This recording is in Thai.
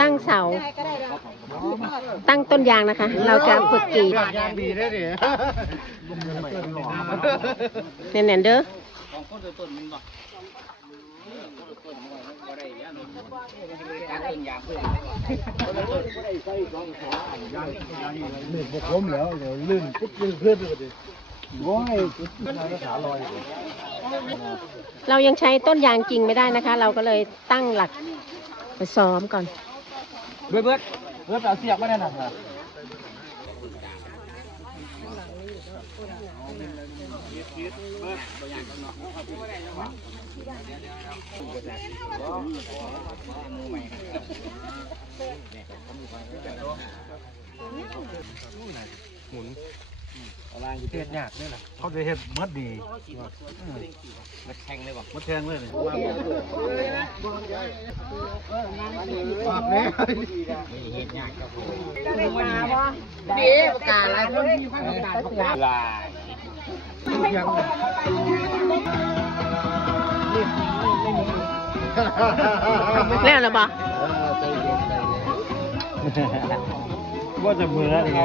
ตั้งเสาตั้งต้นยางนะคะ เราจะฝึกกรีดแน่นๆเด้อล้มแล้วเดี๋ยวลื่นปุ๊บลื่นเพื่อนเลยว้ายขาลอย เรายังใช้ต้นยางจริงไม่ได้นะคะ เราก็เลยตั้งหลักไปซ้อมก่อนเบิร์ดเอาเสียบไว้แน่นอนครับหมุนอะไรเฮ็ดยากเนี่ยนะเขาจะเฮ็ดมัดดีมัดแทงเลยบ่มัดแทงเลยปากเนี่ยเฮ็ดยากครับดีประกาศอะไรคนมีความประกาศลายแล้วหรอปะว่าจะมืออะไรไง